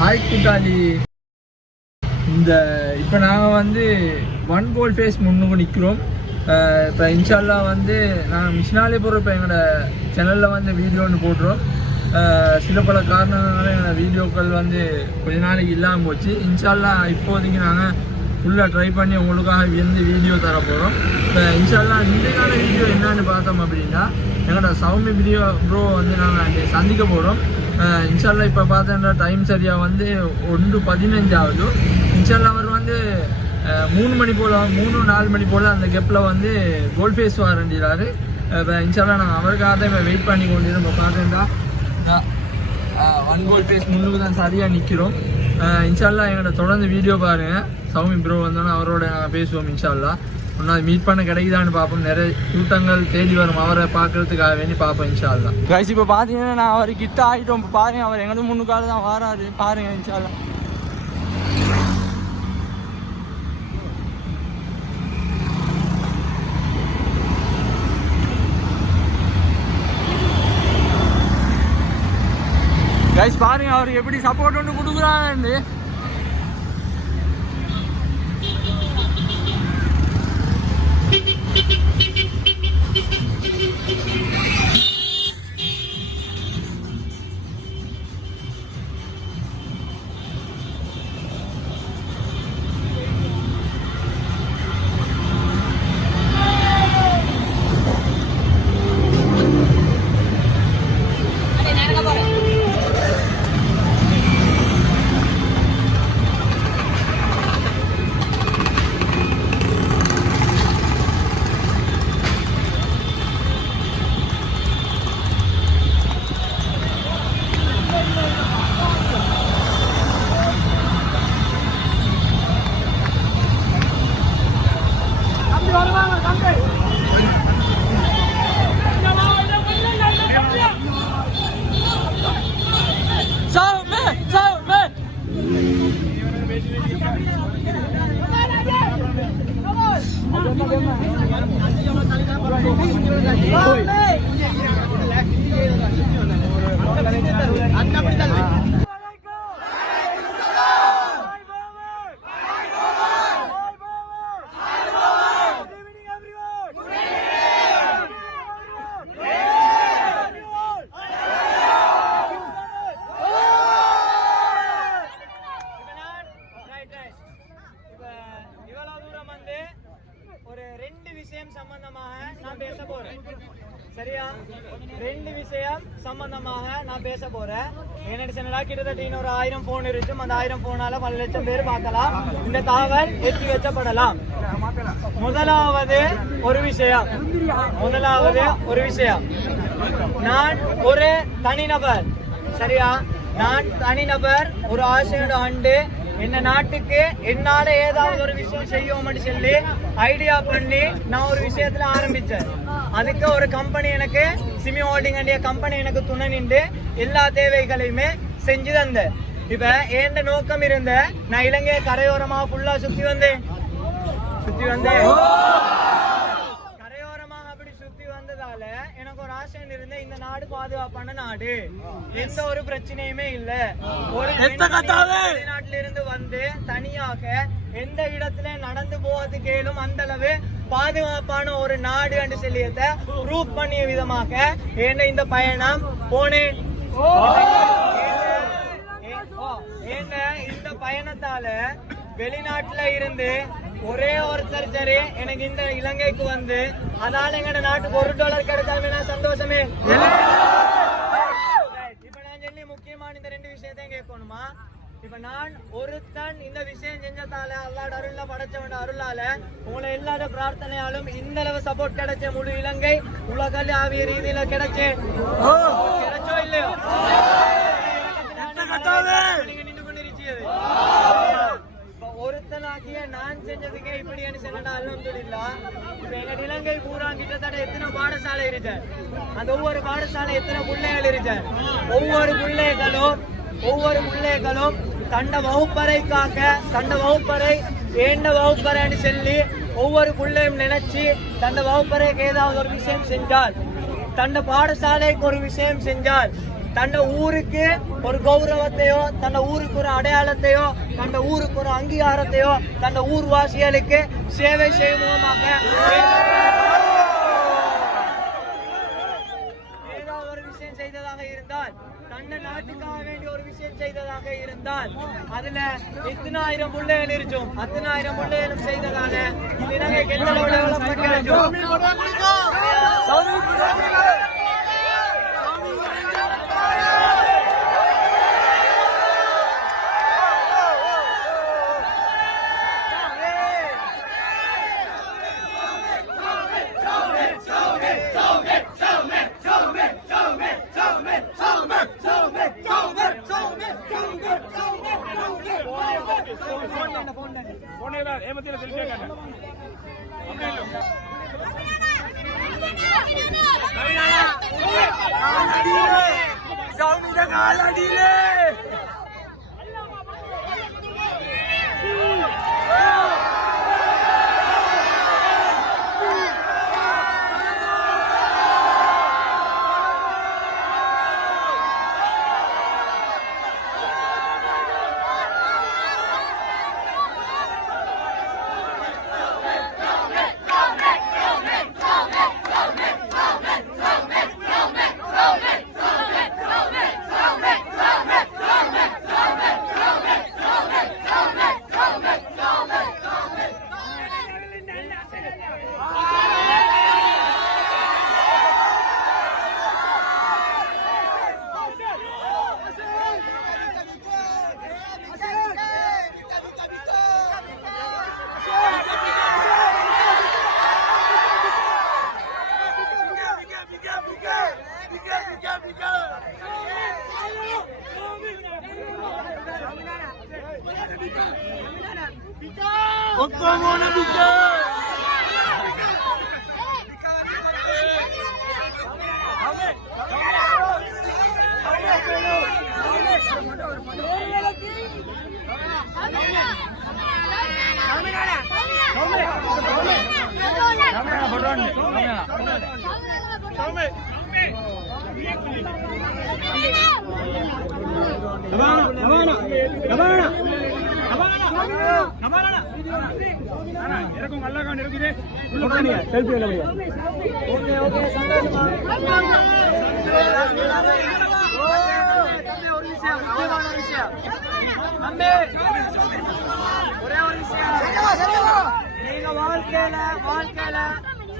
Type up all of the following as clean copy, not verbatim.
Hi கூட்டாளி. இந்த இப்போ நாங்கள் வந்து ஒன் கோல் ஃபேஸ் முன்னுக்கு நிற்கிறோம். இப்போ இன்ஷால்லா வந்து நாங்கள் மிஷினாலே போடுறோம். இப்போ எங்களோட சேனலில் வந்து வீடியோ ஒன்று போடுறோம். சில பல காரணங்களால எங்களோட வீடியோக்கள் வந்து கொஞ்ச நாளைக்கு இல்லாமல் போச்சு. இன்ஷால்லா இப்போதைக்கு நாங்கள் ஃபுல்லாக ட்ரை பண்ணி உங்களுக்காக வந்து வீடியோ தர போகிறோம். இப்போ இன்ஷால்லா இன்றைக்கான வீடியோ என்னன்னு பார்த்தோம் அப்படின்னா, எங்களோட சௌமி வீடியோ ப்ரோ வந்து நாங்கள் சந்திக்க போகிறோம். இன்ஷால்லா இப்போ பார்த்தோன்னா டைம் சரியாக வந்து 1:15 ஆகுது. இன்ஷால்லா அவர் வந்து 3 மணி போல் 3-4 மணி போல் அந்த கெப்பில் வந்து கோல் ஃபேஸ் வாரண்டிறாரு. இப்போ இன்ஷால்லா நாங்கள் அவருக்காக தான் இப்போ வெயிட் பண்ணி கொண்டிருந்தோம். இப்போ பார்த்தேன்டா ஒன் கோல் ஃபேஸ் முன்னுக்கு தான் சரியாக நிற்கிறோம். இன்ஷால்லா எங்களோட தொடர்ந்து வீடியோ பாருங்கள். சௌமி ப்ரோ வந்தோன்னா அவரோட நாங்கள் பேசுவோம். இன்ஷால்லா ஒன்றா மீட் பண்ண கிடைக்குதான்னு பார்ப்போம். நிறைய கூட்டங்கள் தேடி வரும் அவரை பார்க்கறதுக்காக வேண்டி பார்ப்போம். இன்ஷால்லா கைஸ் இப்போ பார்த்தீங்கன்னா நான் அவர் கிட்ட ஆகிட்டோம். இப்போ பாருங்கள் அவர் எங்களுக்கு முன்னுக்கால தான் வராரு. பாருங்கள் இன்ஷால்லா. கைஸ் பாருங்க அவர் எப்படி சப்போர்ட் ஒன்று கொடுக்குறான்னு. சரியா, 2 விஷயம் சம்பந்தமாக நான் பேச போறேன். என்னோட சேனலா கிட்டத்தட்ட இன்னொரு 1000 போன் இருக்கும். அந்த 1000 போனால பல லட்சம் பேர் பார்க்கலாம். இந்த தகவல் எத்தி வச்சப்படலாம். முதலாவது ஒரு விஷயம், நான் ஒரு தனிநபர், சரியா, நான் தனிநபர் ஒரு ஆசையோட ஆண்டு என்ன நாட்டுக்கு என்னால ஏதாவது ஒரு விஷயம் செய்யோம்னு சொல்லி ஐடியா பண்ணி நான் ஒரு விஷயத்துல ஆரம்பிச்சேன். அதுக்கு ஒரு கம்பெனி எனக்கு சிமி ஹோல்டிங் அண்டிய கம்பெனி எனக்கு துணை நின்று எல்லா தேவைகளையுமே செஞ்சு தந்த. இப்ப என் நோக்கம் இருந்த நான் இலங்கை கரையோரமா ஃபுல்லா சுத்தி வந்தேன். அப்படி சுத்தி வந்ததால எனக்கு ஒரு ஆசை இருந்த இந்த நாடு பாதுகாப்பான நாடு, எந்த ஒரு பிரச்சனையுமே இல்ல. ஒரு வெளிநாட்டில இருந்து வந்து தனியாக எந்த இடத்துல நடந்து போவதுக்கு கேளும் அந்த அளவு பாதுகாப்பான ஒரு நாடு என்று சொல்லியத ப்ரூவ் பண்ணிய விதமாக இந்த பயணம் போனேன். இந்த பயணத்தால வெளிநாட்டுல இருந்து ஒரே ஒருத்தர் சரி எனக்கு இந்த இலங்கைக்கு வந்து அதனால எங்க நாட்டுக்கு $1 கிடைச்சாலுமே சந்தோஷமே. இப்ப நான் சொல்லி முக்கியமான இந்த 2 விஷயத்தையும் கேட்கணுமா? இப்ப நான் ஒருத்தன் இந்த விஷயம் செஞ்சதால அல்லாட அருள்ல படைச்சவன் அருளால உங்களை எல்லாத பிரார்த்தனையாலும் இந்த அளவு சப்போர்ட் கிடைச்ச முழு இலங்கை உலக ஆவிய ரீதியில கிடைச்சோ இல்லையோ நீங்க நின்று கொண்டிருக்கிறது. ஒருத்தனாகிய நான் செஞ்சதுக்கே இப்படின்னு சொன்னா அல்ஹம்துலில்லாஹ். இப்ப எங்க இலங்கை பூரா கிட்டத்தட்ட எத்தனை பாடசாலை இருக்கு, அந்த ஒவ்வொரு பாடசாலை எத்தனை பிள்ளைகள் இருக்கு, ஒவ்வொரு பிள்ளைகளும் தண்ட வகுப்பறைக்காக தண்ட வகுப்பறை ஏண்ட வகுப்பறைன்னு சொல்லி ஒவ்வொரு பிள்ளையும் நினைச்சு தண்ட வகுப்பறைக்கு ஏதாவது ஒரு விஷயம் செஞ்சால், தண்ட பாடசாலைக்கு ஒரு விஷயம் செஞ்சால், தன்னை ஊருக்கு ஒரு கௌரவத்தையோ, தன்னை ஊருக்கு ஒரு அடையாளத்தையோ, தன்னை ஊருக்கு ஒரு அங்கீகாரத்தையோ, தன்னை ஊர்வாசிகளுக்கு சேவை செய்யும் மூலமாக ஏதாவது ஒரு விஷயம் செய்ததாக இருந்தால், தன்னை நாட்டுக்காக வேண்டிய ஒரு விஷயம் செய்ததாக இருந்தால், அதுல எத்தனாயிரம் பிள்ளைகள் இருக்கும், அத்தனாயிரம் பிள்ளைகளும் செய்ததால இந்த இலங்கை எந்த டெவலப்மெண்ட் இருக்கும்.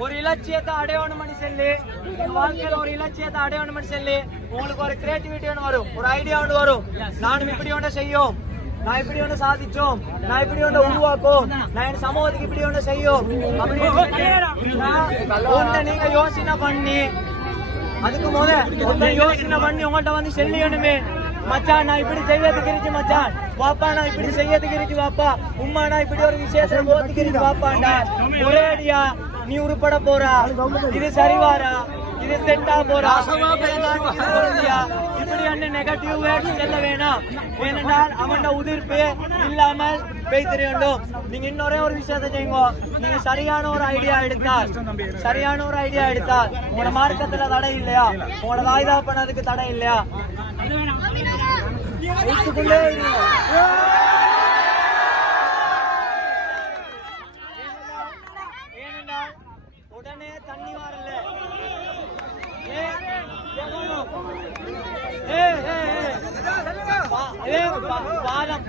ஒரு இலட்சியத்தை அடையணும்னு சொல்லி, வாழ்க்கையில ஒரு இலட்சியத்தை அடையணும்னு சொல்லி உங்களுக்கு ஒரு கிரியேட்டிவிட்டி ஒன்று வரும், ஒரு ஐடியா ஒன்று வரும். நானும் இப்படி ஒன்று செய்யும், நான் இப்படி ஒன்று சாதிச்சோம், நான் இப்படி ஒன்று உருவாக்கும், நான் என் சமூகத்துக்கு இப்படி ஒன்று செய்யும் அப்படின்னு நீங்க யோசனை பண்ணி, அதுக்கு முதல்ல யோசனை பண்ணி உங்கள்கிட்ட வந்து சொல்லணுமே, மச்சான் நான் இப்படி செய்யறதுக்கு இருக்கு மச்சான், வாப்பா நான் இப்படி செய்யறதுக்கு இருக்கு வாப்பா, உம்மா நான் இப்படி ஒரு விசேஷம் போறதுக்கு இருக்கு வாப்பாண்டா, ஒரே அடியா நீ உருப்பட போறா, இது சரிவாரா, இது செட்டா போறா, இப்படி அண்ணன் நெகட்டிவ் வேர்ட்ஸ் சொல்ல வேணாம். ஏனென்றால் அவன் உதிர்ப்பு இல்லாமல் பேய்த்திர வேண்டும். நீங்க இன்னொரே ஒரு விஷயத்தை செய்யுங்க, நீங்க சரியான ஒரு ஐடியா எடுத்தால், உங்களோட மார்க்கத்துல தடை இல்லையா, உங்களோட வாய்தா பண்ணதுக்கு தடை இல்லையா, உடனே தண்ணி வரல,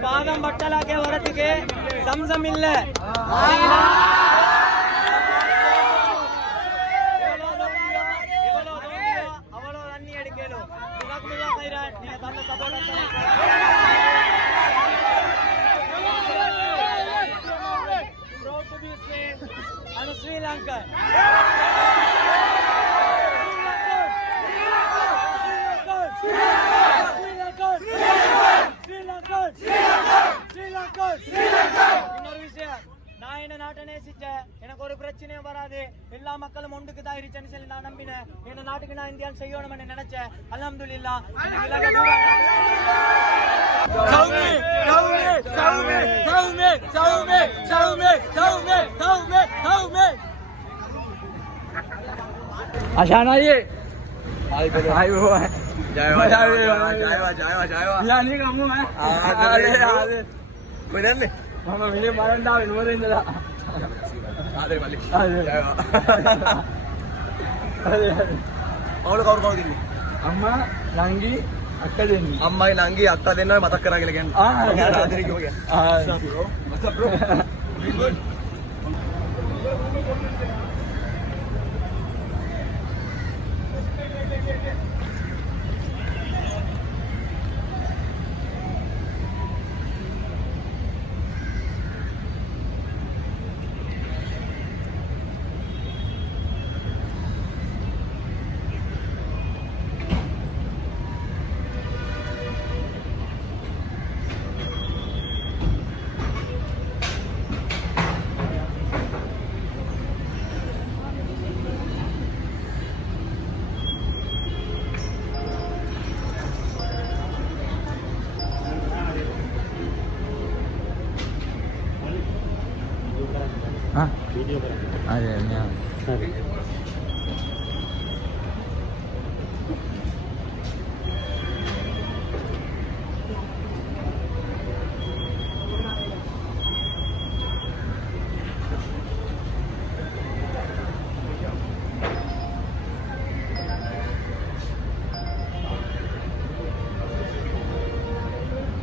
பாதம் பட்டலாக்கே வரதுக்கு சம்சம் இல்ல, அவ்வளவு தண்ணி எடுக்கணும். நீங்க தந்த சப்போர்ட் ஸ்ரீலங்கா இன்னொரு விஷயம், நான் என்ன நாட்டை நேசிச்சேன், எனக்கு ஒரு பிரச்சனையும் வராது, எல்லா மக்களும் ஒன்றுக்கு தான் இருச்சேன்னு சொல்லி நான் நம்பினேன். என்ன நாட்டுக்கு நான் இந்தியா செய்யணும்னு நினைச்சேன். அல்ஹம்துலில்லாஹ் Aşağıya. Ay ජයවා ජයවා ජයවා ජයවා යා නේ ගමු මම කොහෙන්ද මම මෙලේ මරන්න ආවේ නුවර ඉඳලා ආදරේ මල්ලි ආදරේ. ජයවා කවුරු කවුරු ඉන්නේ අම්මා නංගි අක්කා දෙන්නේ අම්මයි නංගි අක්කා දෙන්නයි මතක් කරා කියලා කියන්නේ ආදරේ කිව්වා කියන්නේ what's up bro good අదే මෙයා හරි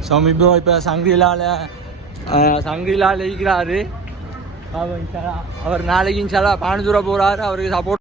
Suami bro இப்போ சங்கிலால இருக்கிறாரு அவர் நாளைக்கு இன்ஷால்லா பானதுரா போறாரு அவருக்கு சப்போர்ட்